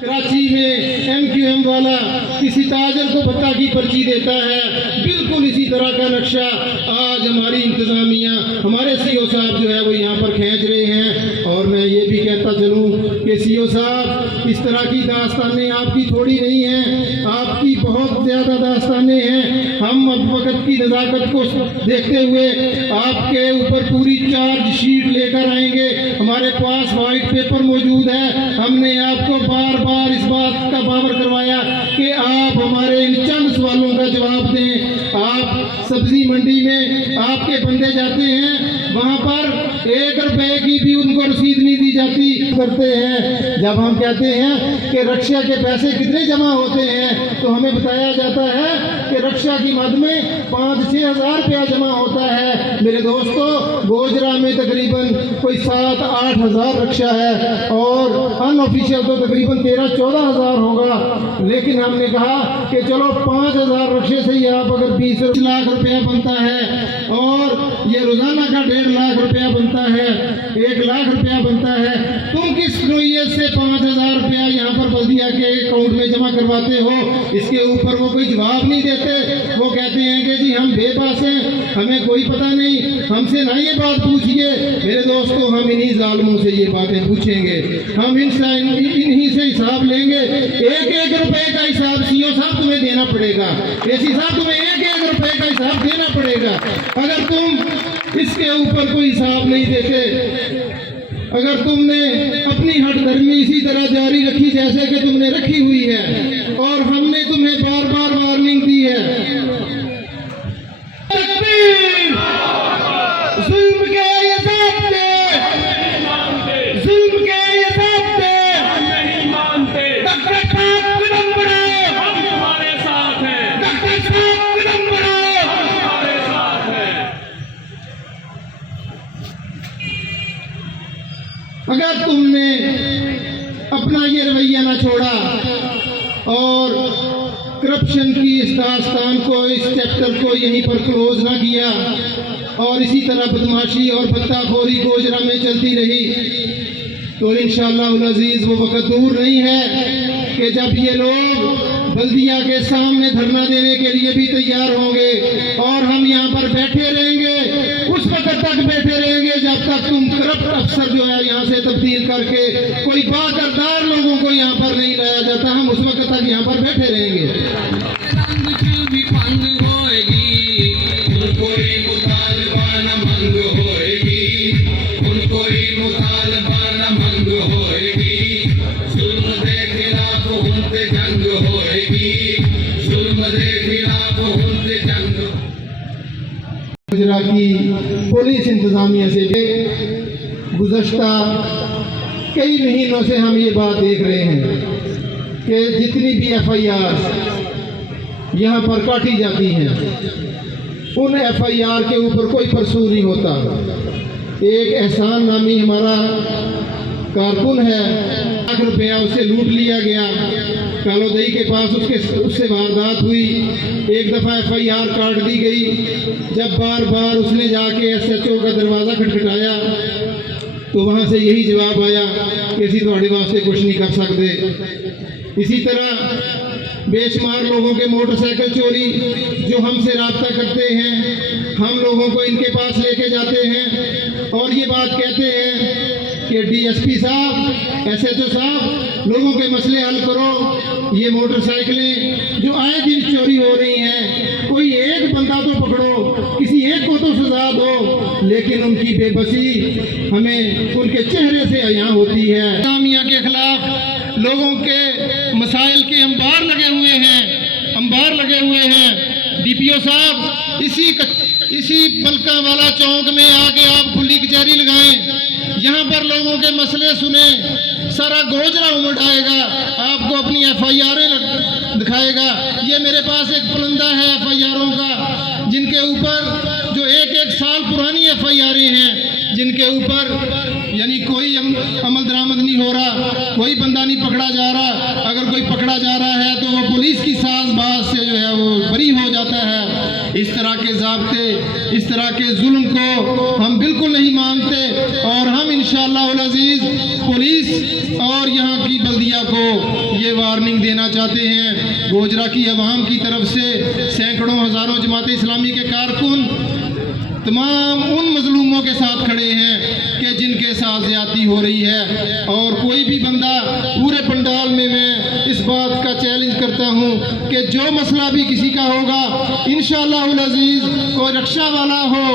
कराची में MQM वाला किसी ताजर को भत्ता की पर्ची देता है, बिल्कुल इसी तरह का नक्शा आज हमारी इंतज़ामिया, हमारे CO साहब जो है वो यहाँ पर खींच रहे हैं। और मैं ये भी कहता चलूँ कि CO साहब, इस तरह की दास्तानें आपकी थोड़ी नहीं हैं, आपकी बहुत ज़्यादा दास्तानें हैं। हम अब वक्त की नज़ाकत को देखते हुए आपके ऊपर पूरी चार्जशीट लेकर आएंगे। हमारे पास वाइट पेपर मौजूद है। हमने आपको बार बार इस बात का बावर करवाया कि आप हमारे इन चंद सवालों का जवाब दें। आप सब्जी मंडी में आपके बंदे जाते हैं, वहाँ पर 1 रुपए की भी उनको रसीद नहीं दी जाती। करते हैं जब हम कहते हैं कि रक्षा के पैसे कितने जमा होते हैं, तो हमें बताया जाता है कि रक्षा की मद में 5-6 हज़ार रुपया जमा होता है। मेरे दोस्तों, गोजरा में तकरीबन कोई 7-8 हज़ार रक्षा है और अनऑफिशियल तो तकरीबन 13-14 हज़ार होगा। लेकिन हमने कहा कि चलो 5 हज़ार रक्षे से ही आप अगर 20 लाख रुपया बनता है और ये रोजाना का 1.5 लाख रुपया बनता है, 1 लाख रुपया बनता है, तुम किस नोयत से 5 हज़ार रुपया यहाँ पर बल्दिया के अकाउंट में जमा करवाते हो? इसके ऊपर वो कोई जवाब नहीं देते। वो कहते हैं कि जी हम बेबस हैं, हमें कोई पता नहीं, हमसे ना ये बात पूछिए। मेरे दोस्तों, हम इन्हीं जालिमों से ये बातें पूछेंगे, हम इन्हीं से हिसाब लेंगे। 1-1 रुपए का हिसाब CO साहब तुम्हें देना पड़ेगा, AC साहब तुम्हें 1-1 रुपए का हिसाब देना पड़ेगा। अगर तुम इसके ऊपर कोई हिसाब नहीं देते, अगर तुमने अपनी हठधर्मी इसी तरह जारी रखी जैसे कि तुमने रखी हुई है, और हमने तुम्हें बार बार वार्निंग दी है, जुल्म के ये ज़ाब्ते, जुल्म के ये ज़ाब्ते नहीं मानते। डॉक्टर साहब कदम बढ़ाओ, हम हमारे साथ हैं। डॉक्टर साहब कदम बढ़ाओ, हम हमारे साथ हैं। अगर तुमने अपना ये रवैया ना छोड़ा और करप्शन की इस दास्तान को, इस चैप्टर को यहीं पर क्लोज ना किया और इसी तरह बदमाशी और भत्ताखोरी गोजरा में चलती रही, तो इंशाअल्लाह अज़ीज़ वो वक्त दूर नहीं है कि जब ये लोग बल्दिया के सामने धरना देने के लिए भी तैयार होंगे और हम यहाँ पर बैठे रहेंगे। उस वक्त तक बैठे रहेंगे जब तक तुम करप्ट अफसर जो है यहाँ से तब्दील करके कोई बाकरदार लोगों को यहाँ पर नहीं लाया जाता। हम उस वक्त तक यहाँ पर बैठे रहेंगे। गुजरात की पुलिस इंतजामिया से गुज़श्ता कई महीनों से हम ये बात देख रहे हैं कि जितनी भी FIR यहाँ पर काटी जाती हैं, उन FIR के ऊपर कोई परसू नहीं होता। एक एहसान नामी हमारा कारकुन है, 1 लाख रुपया उससे लूट लिया गया। कालोदई के पास उससे वारदात हुई, एक दफ़ा FIR काट दी गई। जब बार बार उसने जाके SHO का दरवाज़ा खटखटाया तो वहाँ से यही जवाब आया कि असी थोड़े वास्ते कुछ नहीं कर सकते। इसी तरह बेशुमार लोगों के मोटरसाइकिल चोरी जो हमसे रब्ता करते हैं, हम लोगों को इनके पास लेके जाते हैं और ये बात कहते हैं कि DSP साहब, SHO साहब, लोगों के मसले हल करो। ये मोटरसाइकिलें जो आए दिन चोरी हो रही हैं, कोई एक बंदा तो पकड़ो, किसी एक को तो सजा दो। लेकिन उनकी बेबसी हमें उनके चेहरे से यहाँ होती है। इस्लामिया के खिलाफ लोगों के मसाइल के अंबार लगे हुए हैं, अंबार लगे हुए हैं। DPO साहब, इसी पलका वाला चौक में आके आप खुली कचहरी लगाएं, यहाँ पर लोगों के मसले सुने, सारा गोजरा उमड़ आएगा, आपको अपनी FIR दिखाएगा। ये मेरे पास एक पुलंदा है FIRों का, जिनके ऊपर जो 1-1 साल पुरानी FIR हैं, जिनके ऊपर यानी कोई अमल दरामद नहीं हो रहा, कोई बंदा नहीं पकड़ा जा रहा। अगर कोई पकड़ा जा रहा है तो वो पुलिस की साज़बाज़ से जो है वो बरी हो जाता है। इस तरह के ज़ाब्ते, इस तरह के जुल्म को हम बिल्कुल नहीं मानते और हम इंशाअल्लाह अज़ीज़ पुलिस और यहाँ की बल्दिया को ये वार्निंग देना चाहते हैं गोजरा की अवाम की तरफ से। सैकड़ों हज़ारों जमात इस्लामी के कारकुन तमाम उन मजलूमों के साथ खड़े हैं कि जिनके साथ ज़्यादती हो रही है। और कोई भी बंदा पूरे पंडाल में, मैं इस बात का चैलेंज करता हूँ कि जो मसला भी किसी का होगा, इंशाअल्लाहुल अज़ीज़, कोई रिक्शा वाला हो,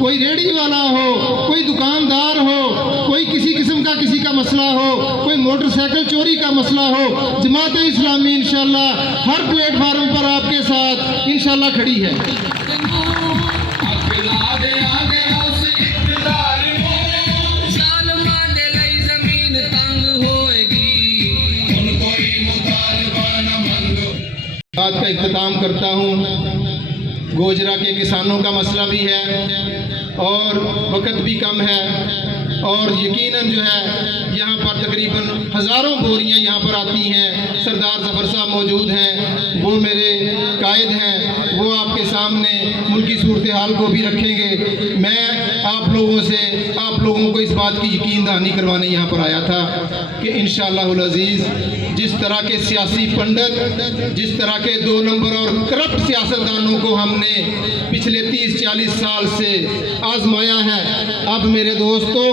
कोई रेहड़ी वाला हो, कोई दुकानदार हो, कोई किसी किस्म का किसी का मसला हो, कोई मोटरसाइकिल चोरी का मसला हो, जमात इस्लामी इंशाअल्लाह हर प्लेटफार्म पर आपके साथ इंशाअल्लाह खड़ी है। बात का इख्तिताम करता हूँ। गोजरा के किसानों का मसला भी है और वक़्त भी कम है और यकीनन जो है यहाँ पर तकरीबन हज़ारों बोरियाँ यहाँ पर आती हैं। सरदार ज़फ़र साहब मौजूद हैं, वो मेरे कायद हैं, वो आपके सामने मुल्की सूरत हाल को भी रखेंगे। मैं आप लोगों को इस बात की यकीन दहानी करवाने यहाँ पर आया था कि इंशाअल्लाहुल अज़ीज़ जिस तरह के सियासी पंडित, जिस तरह के 2 नंबर और करप्ट सियासतदानों को हमने पिछले 30-40 साल से आजमाया है, अब मेरे दोस्तों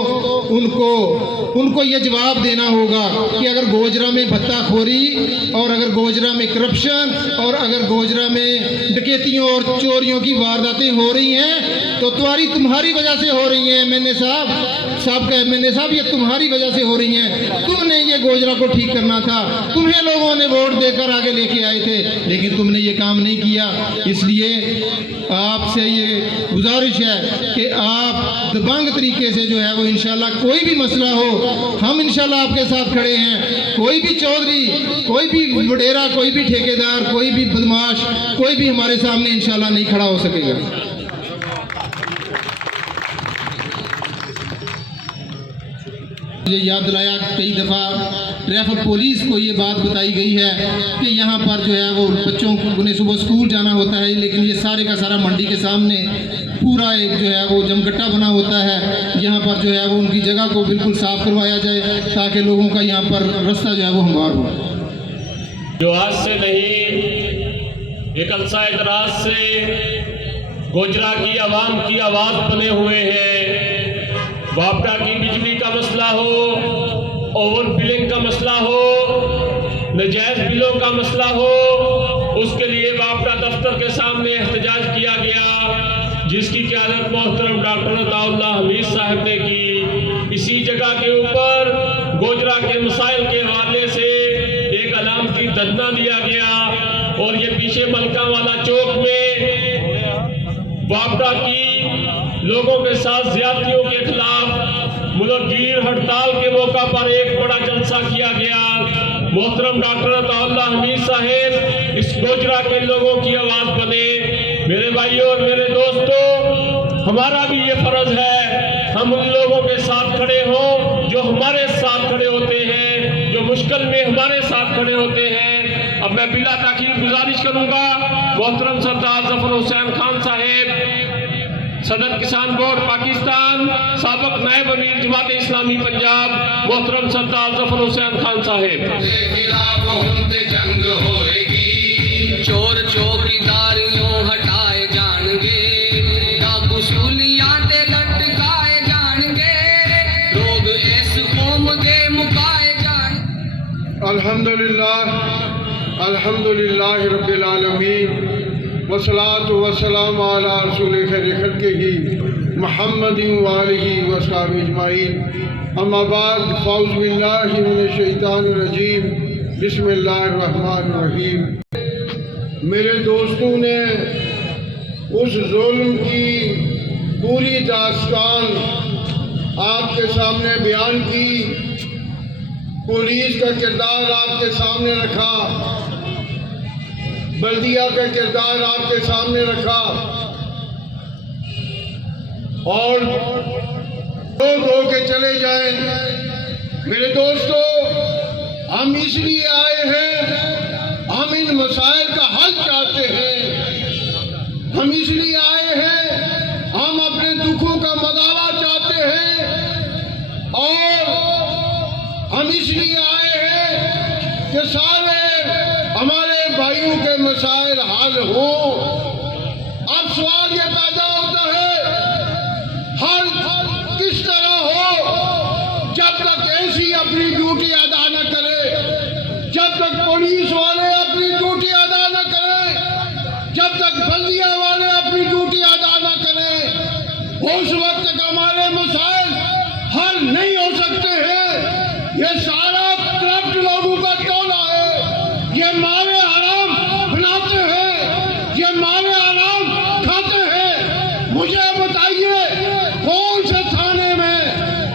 उनको ये जवाब देना होगा कि अगर गोजरा में भत्ताखोरी और अगर गोजरा में करप्शन और अगर गोजरा में डकैतियों और चोरियों की वारदातें हो रही हैं तो तुम्हारी वजह से हो रही हैं। एमएनए साहब ये तुम्हारी वजह से हो रही हैं। तुमने ये गोजरा को ठीक करना था, तुम्हें लोगों ने वोट देकर आगे लेके आए थे, लेकिन तुमने ये काम नहीं किया। इसलिए आपसे ये गुजारिश है कि आप दबंग तरीके से जो है वो इंशाल्लाह कोई भी मसला हो, हम इंशाल्लाह आपके साथ खड़े हैं। कोई भी चौधरी, कोई भी वडेरा, कोई भी ठेकेदार, कोई भी बदमाश, कोई भी हमारे सामने इंशाल्लाह नहीं खड़ा हो सकेगा। मुझे याद दिलाया, कई दफ़ा ट्रैफिक पुलिस को ये बात बताई गई है कि यहाँ पर जो है वो बच्चों को उन्हें सुबह स्कूल जाना होता है, लेकिन ये सारे का सारा मंडी के सामने पूरा एक जो है वो जमगट्टा बना होता है। यहाँ पर जो है वो उनकी जगह को बिल्कुल साफ़ करवाया जाए ताकि लोगों का यहाँ पर रास्ता जो है वो हमवार हो। जो आज से नहीं, एक अलसा एतराज से गोजरा की आवाम की आवाज़ बने हुए हैं। वापडा की बिजली का मसला हो, ओवर बिलिंग का मसला हो, नजायज बिलों का मसला हो, उसके लिए वापडा दफ्तर के सामने एहतजाज किया गया, जिसकी क़यादत मोहतरम डॉक्टर अताउल्लाह हमीद साहब ने की। इसी जगह के ऊपर गोजरा के मसाइल के हवाले से एक अलामती धरना दिया गया और ये पीछे मलका वाला चौक में वापडा की लोगों के साथ ज्यादतियों के खिलाफ मुलगीर हड़ताल के मौका पर एक बड़ा जलसा किया गया। मोहतरम डॉक्टर अताउल्लाह हमीद साहेब इस गोजरा के लोगों की आवाज बने। मेरे भाइयों और मेरे दोस्तों, हमारा भी ये फर्ज है हम उन लोगों के साथ खड़े हों जो हमारे साथ खड़े होते हैं, जो मुश्किल में हमारे साथ खड़े होते हैं। अब मैं बिला ताखीर गुजारिश करूंगा मोहतरम सरदार ज़फ़र हुसैन खान साहेब, सदर किसान बोर्ड पाकिस्तान, साबिक नायब अमीर जमात इस्लामी पंजाब, मोहतरम सरदार ज़फ़र हुसैन खान साहेब। चोर चौकीदारियों हटाए जाएंगे, डाकू सूलियां ते लटकाए जाएंगे, लोग इस कौम दे मुकाए जाएंगे। अल्हम्दुलिल्लाह रब्बिल आलमीन वस्सलातु वस्सलामु अला रसूल खैर खल्क़िही मुहम्मदिन व आलिहि व सहबिही अजमाइन। अम्मा बाद, फ़ौज़ बिल्लाहि मिनश शैतानिर रजीम, बिस्मिल्लाहिर रहमानिर रहीम। मेरे दोस्तों ने उस जुल्म की पूरी दास्तान आपके सामने बयान की, पुलिस का किरदार आपके सामने रखा, बल्दिया का किरदार आपके सामने रखा और दो के चले जाएं। मेरे दोस्तों, हम इसलिए आए हैं, हम इन मसाइल का हल चाहते हैं। हम इसलिए आए हैं, हम अपने दुखों का मदावा चाहते हैं और हम इसलिए आए हैं कि हमारे भाइयों के मसाइल हल हो। अब सवाल ये पैदा होता है हल किस तरह हो? जब तक एसी अपनी ड्यूटी अदा न करे, जब तक पुलिस वाले अपनी ड्यूटी अदा न करें, जब तक बल्दिया वाले अपनी ड्यूटी अदा न करें, उस वक्त तक हमारे मसाइल हल नहीं हो सकते हैं। ये सारा करप्ट लोगों का टोला है, ये मारे हराम बनाते हैं, ये मारे हराम खाते हैं। मुझे बताइए कौन से थाने में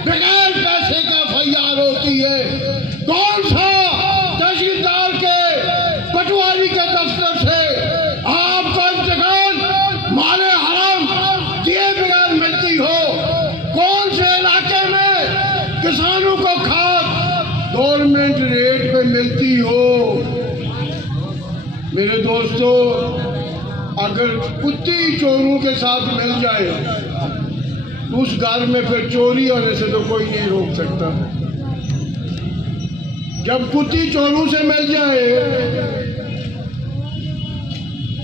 बगैर पैसे का एफआईआर होती है? कौन सा तहसीलदार के पटवारी के दफ्तर से आपका इंतकाल मारे हराम दिए बगैर मिलती हो? कौन से इलाके में किसानों को खाद गवर्नमेंट रेट पे मिलती हो? मेरे दोस्तों, अगर कुत्ती चोरों के साथ मिल जाए तो उस घर में फिर चोरी होने से तो कोई नहीं रोक सकता। जब कुत्ती चोरों से मिल जाए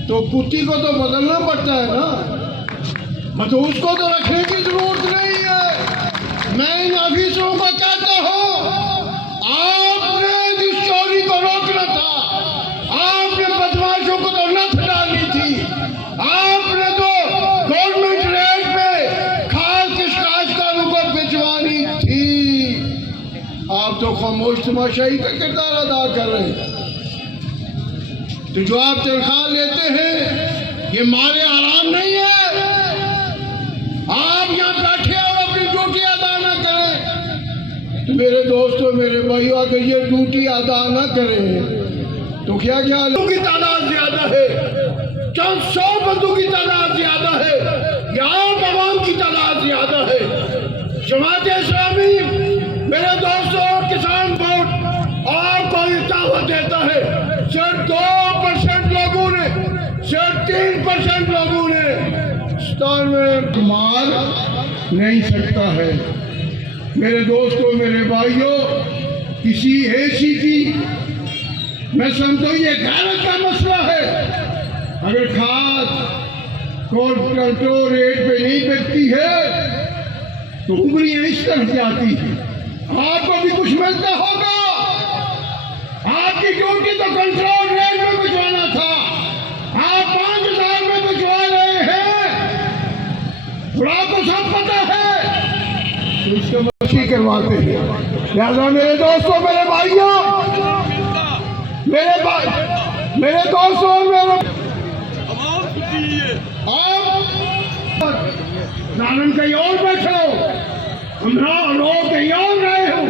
तो कुत्ती को तो बदलना पड़ता है ना, मतलब उसको तो रखने की जरूरत नहीं है। मैं इन ऑफिसरों को कहता हूं, आपने इस चोरी को रोकना था, आपने बदमाशों को तो नथ डालनी थी, आपने तो गवर्नमेंट रेट पे खाद काश्तकारों को भिजवानी थी। आप तो खामोश तमाशाई का किरदार अदा कर रहे हैं। तो जो आप तनख्वाह लेते हैं ये मारे आराम नहीं है। आप यहाँ बैठे और अपनी ड्यूटी अदा ना करें तो मेरे दोस्तों, मेरे भाइयों, अगर ये ड्यूटी अदा ना करें तो क्या क्या लोगों की तादाद ज्यादा है, चंद 100 बंदों की तादाद ज्यादा है, यहाँ आवाम की तादाद ज्यादा है। जमात इस्लामी, मेरे दोस्तों, किसान वोट आपको दावत देता है। सिर्फ 2% लोगों ने, सिर्फ 3% लोगों ने स्थान में मार नहीं सकता है। मेरे दोस्तों, मेरे भाइयों, किसी एसी की मैं समझता हूँ ये गैरत का मसला है। अगर खाद कंट्रोल रेट पे नहीं बिकती है तो उंगलियां इस तरफ जाती है। आपको भी कुछ मिलता होगा, आपकी ड्यूटी तो कंट्रोल रेट में भिजवाना था, आप 5000 में भिजवा रहे हैं, आपको सब पता है, तो इसको मछली करवाते हैं। लिहाजा मेरे दोस्तों, मेरे भाइयों, मेरे दोस्तों, आप कहीं और बैठे हो, हम लोग कहीं और रहे हो।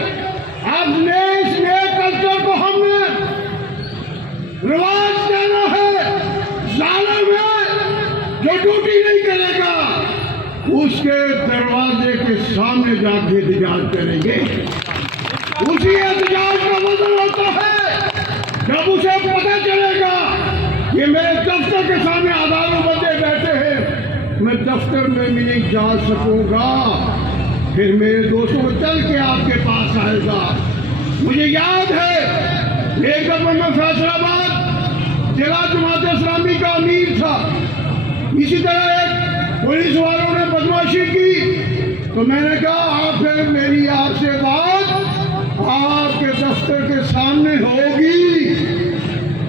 अपने इस नए कल्चर को हमने रिवाज देना है। जालिम है जो ड्यूटी नहीं करेगा उसके दरवाजे के सामने जाके एहतजाज करेंगे। उसी एहतजाज का वजन होता है जब उसे पता चलेगा कि मेरे दफ्तर के सामने हजारों बंदे बैठे हैं, मैं दफ्तर में भी नहीं जा सकूंगा। फिर मेरे दोस्तों चल के आपके पास आएगा। मुझे याद है एक दफा मैं फैसलाबाद जिला जमात इस्लामी का अमीर था। इसी तरह एक पुलिस वालों ने बदमाशी की तो मैंने कहा आप फिर मेरी आपसे बात आपके दफ्तर के सामने होगी।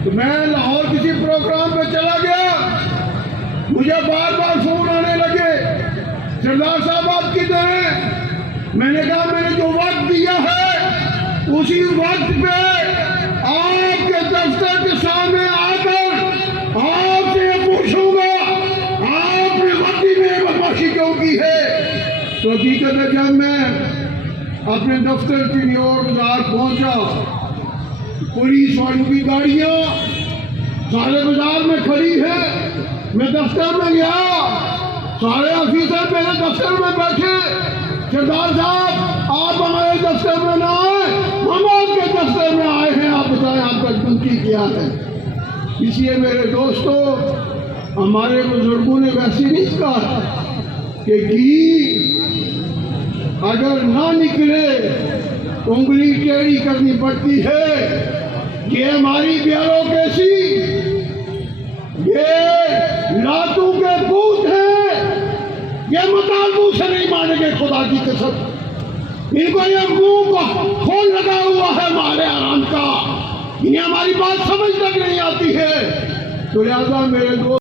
तो मैं लाहौर किसी प्रोग्राम पे चला गया, मुझे बार बार फोन आने लगे, सरदार साहब आप किधर हैं? मैंने कहा मैंने जो वक्त दिया है उसी वक्त पे आपके दफ्तर के सामने आकर आपसे पूछूंगा आपने वर्दी में बदमाशी क्यों की है। तो हकीकत है जब मैं अपने दफ्तर की ओर बाजार पहुंचा, पुलिस वालों की गाड़ियां सारे बाजार में खड़ी है। मैं दफ्तर में गया, सारे ऑफिसर मेरे दफ्तर में बैठे। सरदार साहब आप हमारे दफ्तर में ना आए, हम आपके दफ्तर में आए हैं, आप बताएं आपका ड्यूटी क्या है। इसलिए मेरे दोस्तों, हमारे बुजुर्गों ने वैसे नहीं कहा कि घी अगर ना निकले तो उंगली टेढ़ी करनी पड़ती है। ये हमारी ब्यूरोक्रेसी, ये लातू के बूथ है, ये मुतालबू से नहीं मानेंगे खुदा की कसम। इनको ये मुंह को खोल लगा हुआ है हमारे आराम का, इन्हें हमारी बात समझ तक नहीं आती है। तो लिहाजा मेरे दोस्त